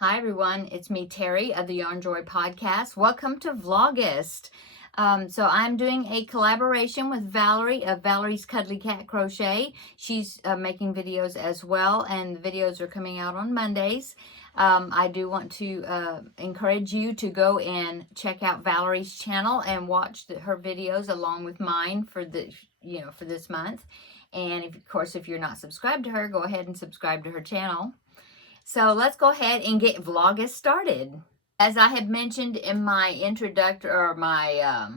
Hi everyone, it's me Terry of the Yarn Joy podcast. Welcome to Vlogust. So I'm doing a collaboration with Valerie of Valerie's Cuddly Cat Crochet. She's making videos as well, and the videos are coming out on Mondays. I do want to encourage you to go and check out Valerie's channel and watch her videos along with mine for for this month. And of course, if you're not subscribed to her, go ahead and subscribe to her channel. So let's go ahead and get Vlogust started. As I had mentioned in my introductory or my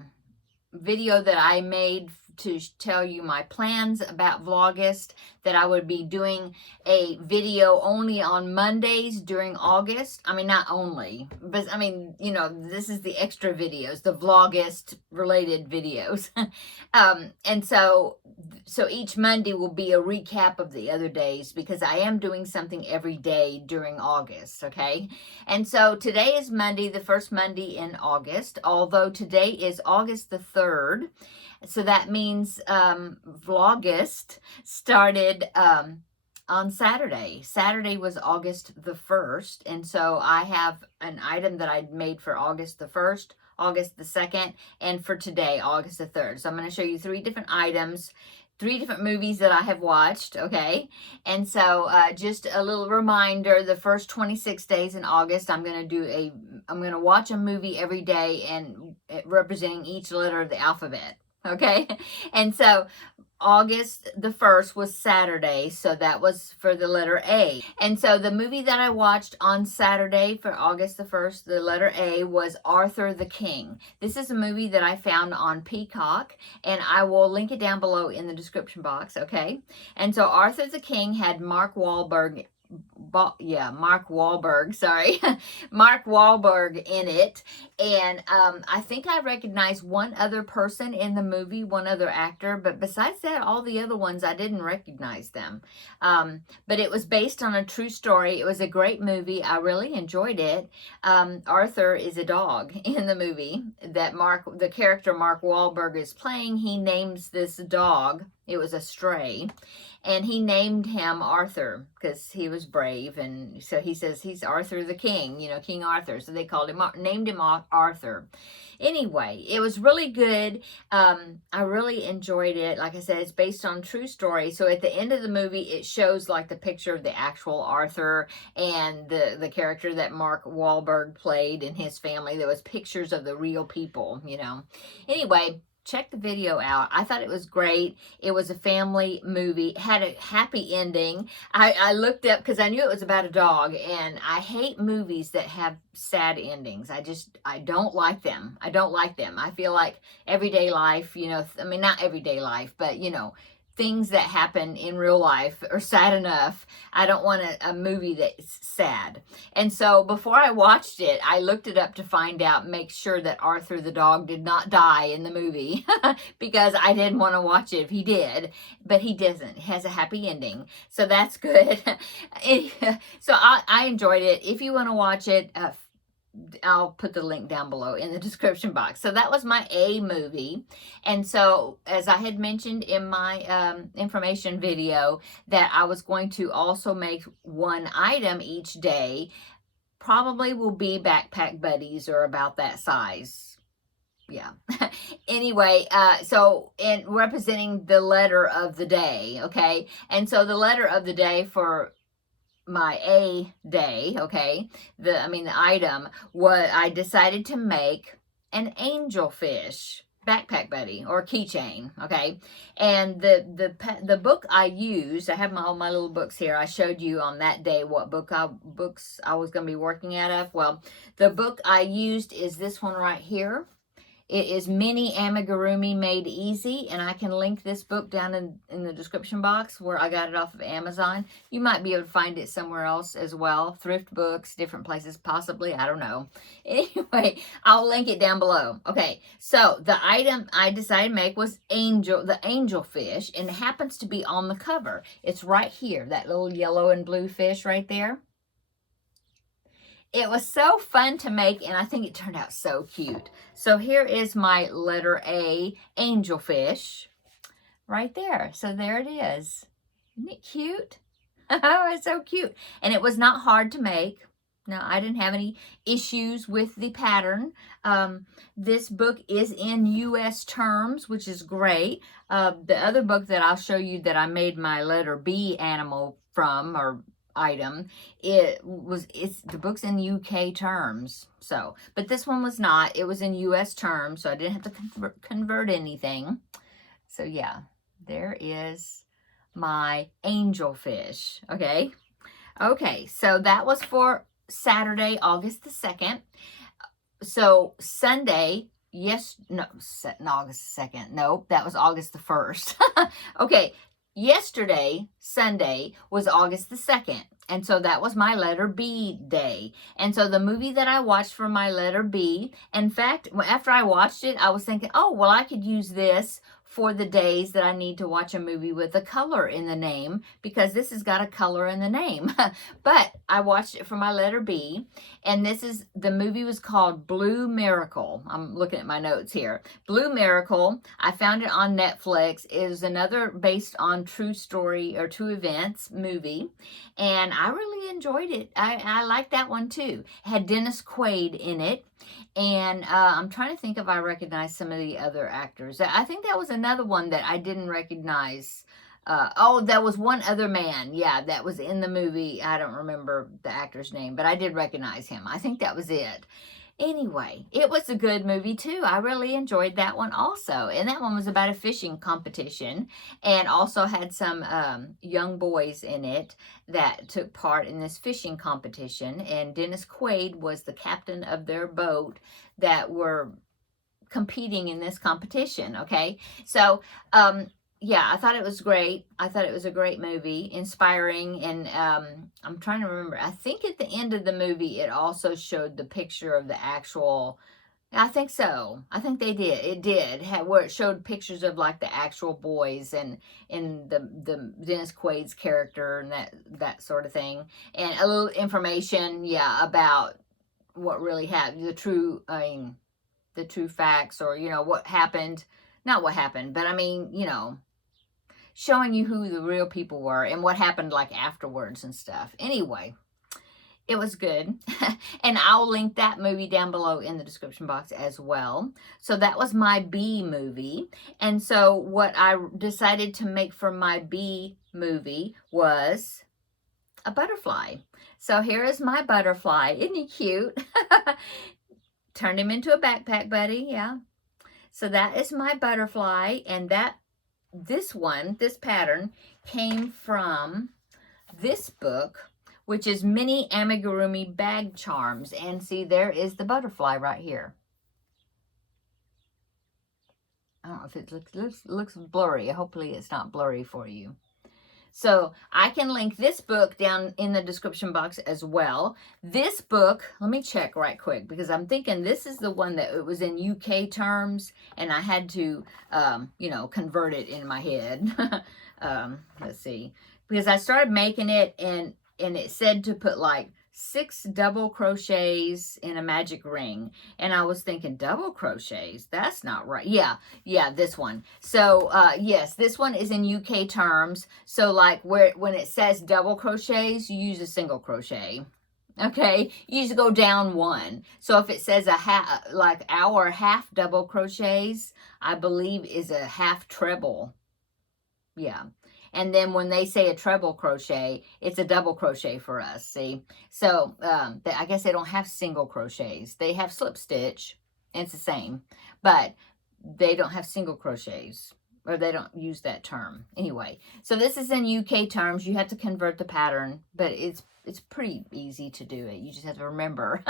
video that I made to tell you my plans about Vlogust, that I would be doing a video only on Mondays during August. I mean, not only, but I mean, this is the extra videos, the Vlogust related videos. And so each Monday will be a recap of the other days because I am doing something every day during August, okay? And so today is Monday, the first Monday in August, although today is August the 3rd. So that means Vlogust started on Saturday. Saturday was August the 1st. And so I have an item that I made for August the 1st, August the 2nd, and for today, August the 3rd. So I'm going to show you 3 different items, 3 different movies that I have watched, okay? And so just a little reminder, the first 26 days in August, I'm going to watch a movie every day and representing each letter of the alphabet, okay? And so August the 1st was Saturday, so that was for the letter A. And so the movie that I watched on Saturday for August the 1st, the letter A, was Arthur the King. This is a movie that I found on Peacock, and I will link it down below in the description box, okay? And so Arthur the King had Mark Wahlberg Mark Wahlberg in it. And I think I recognized one other person in the movie, one other actor, but besides that, all the other ones, I didn't recognize them. But it was based on a true story. It was a great movie. I really enjoyed it. Arthur is a dog in the movie that the character Mark Wahlberg is playing. He names this dog. It was a stray. And he named him Arthur because he was brave. And so he says he's Arthur the King, King Arthur. So they named him Arthur. Anyway, it was really good. I really enjoyed it. Like I said, it's based on true story. So at the end of the movie, it shows like the picture of the actual Arthur and the character that Mark Wahlberg played and his family. There was pictures of the real people, Anyway, check the video out. I thought it was great. It was a family movie. It had a happy ending. I looked up because I knew it was about a dog, and I hate movies that have sad endings. I don't like them. I don't like them. I feel like everyday life, not everyday life, but, things that happen in real life are sad enough. I don't want a movie that's sad. And so before I watched it, I looked it up to find out, make sure that Arthur the dog did not die in the movie because I didn't want to watch it if he did, but he doesn't. It has a happy ending. So that's good. So I enjoyed it. If you want to watch it, I'll put the link down below in the description box. So that was my A movie. And so as I had mentioned in my information video, that I was going to also make one item each day, probably will be backpack buddies or about that size. Yeah. Anyway, so in representing the letter of the day, okay? And so the letter of the day for my A day, okay, the item was, I decided to make an angelfish backpack buddy or keychain, okay? And the book I used, I have all my little books here. I showed you on that day what books I was going to be working out of. Well, the book I used is this one right here. It is Mini Amigurumi Made Easy, and I can link this book down in the description box where I got it off of Amazon. You might be able to find it somewhere else as well. Thrift books, different places, possibly. I don't know. Anyway, I'll link it down below. Okay, so the item I decided to make was the angelfish, and it happens to be on the cover. It's right here, that little yellow and blue fish right there. It was so fun to make, and I think it turned out so cute. So here is my letter A angelfish right there. So there it is. Isn't it cute? Oh, it's so cute. And it was not hard to make. No, I didn't have any issues with the pattern. This book is in U.S. terms, which is great. The other book that I'll show you that I made my letter B animal from, or item, the book's in UK terms. So, but this one was not. It was in US terms, so I didn't have to convert anything. So yeah, there is my angelfish. Okay, so that was for Saturday, August the 2nd. So Sunday, August 2nd. No, that was August the 1st. Okay, yesterday, Sunday, was August the 2nd. And so that was my letter B day. And so the movie that I watched for my letter B, in fact, after I watched it, I was thinking, oh, well, I could use this for the days that I need to watch a movie with a color in the name, because this has got a color in the name. But I watched it for my letter B, and the movie was called Blue Miracle. I'm looking at my notes here. Blue Miracle. I found it on Netflix. It is another based on true story or true events movie, and I really enjoyed it. I liked that one too. It had Dennis Quaid in it. And I'm trying to think if I recognize some of the other actors. I think that was another one that I didn't recognize. That was one other man. Yeah, that was in the movie. I don't remember the actor's name, but I did recognize him. I think that was it. Anyway, it was a good movie too. I really enjoyed that one also. And that one was about a fishing competition, and also had some young boys in it that took part in this fishing competition. And Dennis Quaid was the captain of their boat that were competing in this competition. Okay, so yeah, I thought it was great. I thought it was a great movie, inspiring, and I'm trying to remember. I think at the end of the movie, it also showed the picture of the actual, I think so. I think they did. It did, where it showed pictures of like the actual boys and the Dennis Quaid's character and that sort of thing. And a little information, yeah, about what really happened, the true facts, or, what happened. Not what happened, but I mean, showing you who the real people were and what happened like afterwards and stuff. Anyway, it was good. And I'll link that movie down below in the description box as well. So that was my B movie. And so what I decided to make for my B movie was a butterfly. So here is my butterfly. Isn't he cute? Turned him into a backpack buddy, yeah. So that is my butterfly, and this pattern came from this book, which is Mini Amigurumi Bag Charms. And see, there is the butterfly right here. I don't know if it looks blurry. Hopefully it's not blurry for you. So I can link this book down in the description box as well. This book, let me check right quick, because I'm thinking this is the one that it was in UK terms, and I had to, convert it in my head. Let's see, because I started making it, and it said to put like 6 double crochets in a magic ring, and I was thinking, double crochets, that's not right. Yeah, this one. So yes, this one is in UK terms. So like when it says double crochets, you use a single crochet. Okay, you just go down 1. So if it says our half double crochets, I believe is a half treble. Yeah. And then when they say a treble crochet, it's a double crochet for us, see? So I guess they don't have single crochets. They have slip stitch, and it's the same. But they don't have single crochets, or they don't use that term. Anyway, so this is in UK terms. You have to convert the pattern, but it's pretty easy to do it. You just have to remember.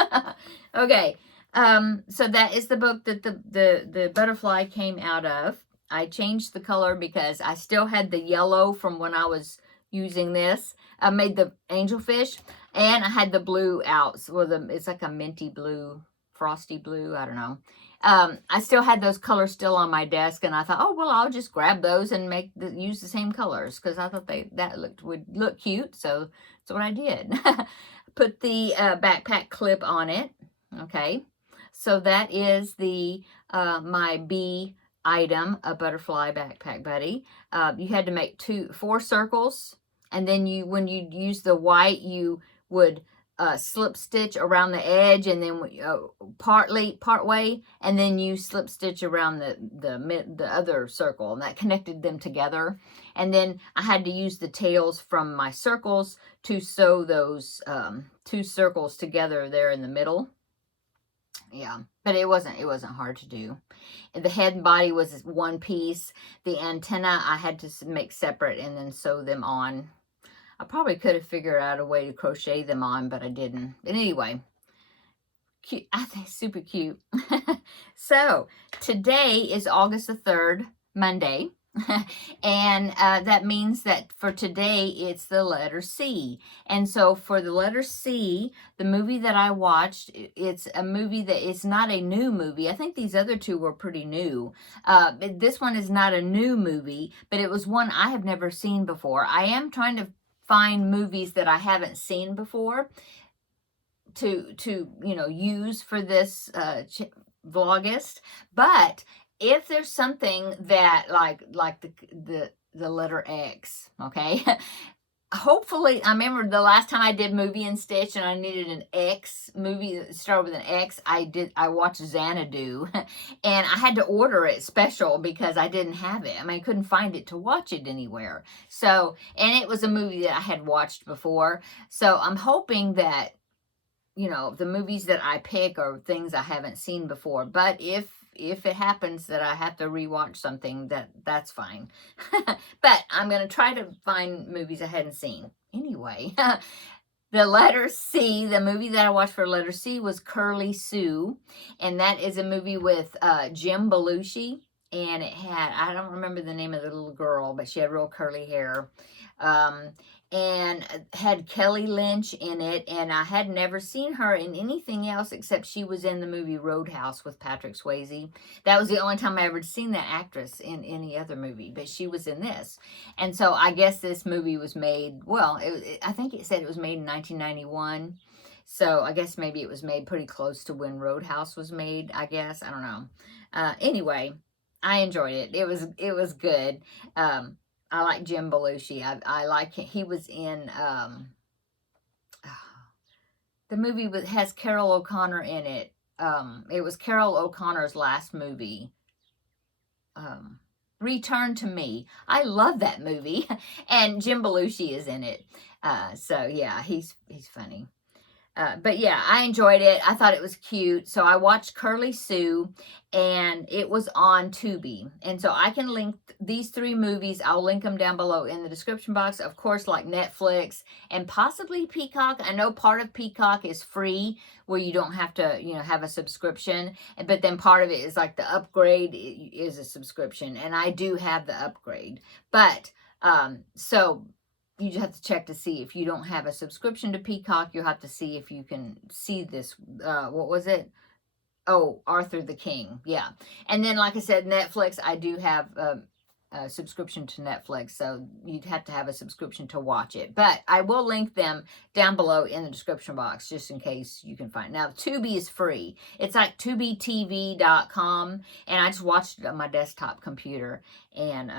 Okay, so that is the book that the butterfly came out of. I changed the color because I still had the yellow from when I was using this. I made the angelfish, and I had the blue out. So it's like a minty blue, frosty blue, I don't know. I still had those colors still on my desk, and I thought, oh, well, I'll just grab those and use the same colors, because I thought would look cute. So that's what I did. Put the backpack clip on it. Okay, so that is my B item, a butterfly backpack buddy. You had to make 4 circles, and then when you use the white, you would slip stitch around the edge, and then part way, and then you slip stitch around the other circle, and that connected them together. And then I had to use the tails from my circles to sew those 2 circles together there in the middle. Yeah, but it wasn't hard to do. The head and body was one piece. The antenna I had to make separate and then sew them on. I probably could have figured out a way to crochet them on, but I didn't. But anyway, cute. I think super cute. So today is August the 3rd, Monday. And that means that for today, it's the letter C. And so for the letter C, the movie that I watched, it's a movie that it's not a new movie. I think these other 2 were pretty new. This one is not a new movie, but it was one I have never seen before. I am trying to find movies that I haven't seen before to use for this Vlogust. But if there's something that like the letter X, okay, hopefully, I remember the last time I did Movie and Stitch and I needed an X movie that started with an X. I watched Xanadu and I had to order it special because I didn't have it. I mean, I couldn't find it to watch it anywhere. So, and it was a movie that I had watched before. So I'm hoping that, the movies that I pick are things I haven't seen before. But if it happens that I have to rewatch something, that's fine. But I'm going to try to find movies I hadn't seen. Anyway, the letter C, the movie that I watched for letter C was Curly Sue. And that is a movie with Jim Belushi. And it had, I don't remember the name of the little girl, but she had real curly hair. And had Kelly Lynch in it, and I had never seen her in anything else except she was in the movie Roadhouse with Patrick Swayze. That was the only time I ever seen that actress in any other movie, but she was in this. And so I guess this movie was made, well, I think it said it was made in 1991. So I guess maybe it was made pretty close to when Roadhouse was made, I guess. I don't know. Anyway, I enjoyed it. It was good. I like Jim Belushi. I like him. He was in the movie that has Carol O'Connor in it. It was Carol O'Connor's last movie. Return to Me. I love that movie. And Jim Belushi is in it. So yeah, he's funny. But yeah, I enjoyed it. I thought it was cute. So I watched Curly Sue, and it was on Tubi. And so I can link these 3 movies. I'll link them down below in the description box. Of course, like Netflix and possibly Peacock. I know part of Peacock is free, where you don't have to, have a subscription. But then part of it is like the upgrade is a subscription. And I do have the upgrade. But, so you just have to check to see if you don't have a subscription to Peacock. You'll have to see if you can see this. What was it? Oh, Arthur the King. Yeah. And then, like I said, Netflix, I do have a subscription to Netflix. So you'd have to have a subscription to watch it. But I will link them down below in the description box just in case you can find it. Now, Tubi is free. It's like tubitv.com. And I just watched it on my desktop computer. And,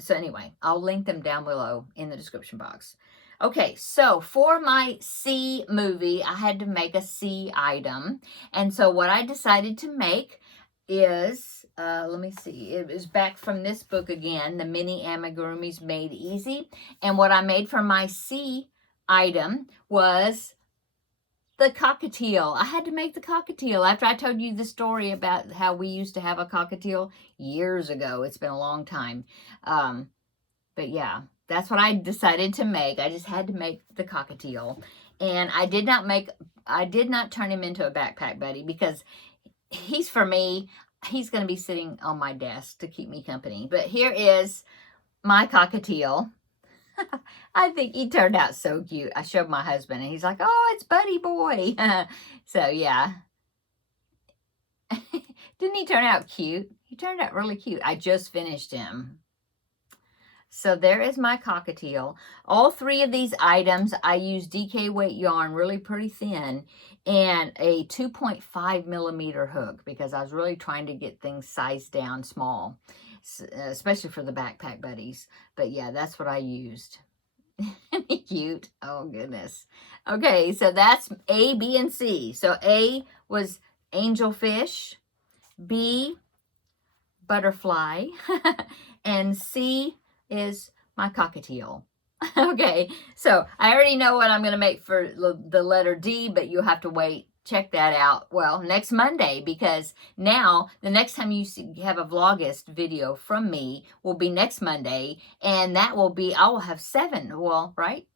so anyway, I'll link them down below in the description box. Okay, so for my C movie, I had to make a C item. And so what I decided to make is, let me see, it was back from this book again, The Mini Amigurumis Made Easy. And what I made for my C item was the cockatiel. I had to make the cockatiel after I told you the story about how we used to have a cockatiel years ago. It's been a long time. But yeah, that's what I decided to make. I just had to make the cockatiel. And I did not turn him into a backpack buddy because he's for me. He's going to be sitting on my desk to keep me company. But here is my cockatiel. I think he turned out so cute. I showed my husband and he's like, oh, it's Buddy Boy. So yeah. Didn't he turn out cute? He turned out really cute. I just finished him. So there is my cockatiel. All 3 of these items, I use DK weight yarn, really pretty thin, and a 2.5 millimeter hook because I was really trying to get things sized down small, especially for the backpack buddies. But yeah, that's what I used. Cute. Oh, goodness. Okay, so that's A, B, and C. So A was angelfish, B, butterfly, and C is my cockatiel. Okay, so I already know what I'm going to make for the letter D, but you'll have to wait. Check that out. Well, next Monday, because now the next time you have a Vlogust video from me will be next Monday, and that will be, I will have 7, well, right?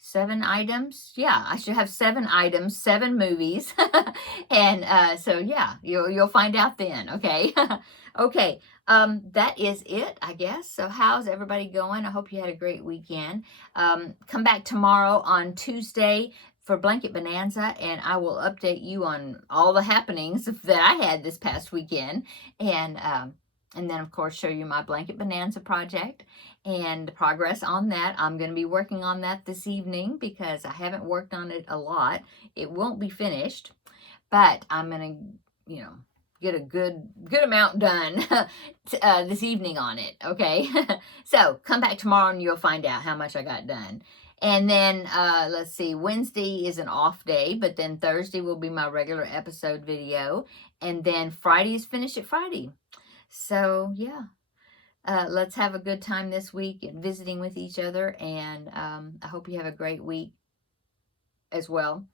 7 items. Yeah, I should have 7 items, 7 movies. And so yeah, you'll find out then, okay? Okay. That is it, I guess. So how's everybody going? I hope you had a great weekend. Come back tomorrow on Tuesday for Blanket Bonanza, and I will update you on all the happenings that I had this past weekend. And then, of course, show you my Blanket Bonanza project and progress on that. I'm going to be working on that this evening because I haven't worked on it a lot. It won't be finished, but I'm going to, get a good amount done this evening on it, okay? So come back tomorrow and you'll find out how much I got done. And then, let's see, Wednesday is an off day, but then Thursday will be my regular episode video. And then Friday is Finish It Friday. So, yeah. Let's have a good time this week and visiting with each other. And I hope you have a great week as well.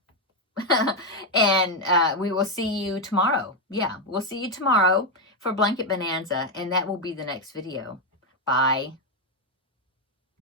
And we will see you tomorrow. Yeah, we'll see you tomorrow for Blanket Bonanza. And that will be the next video. Bye.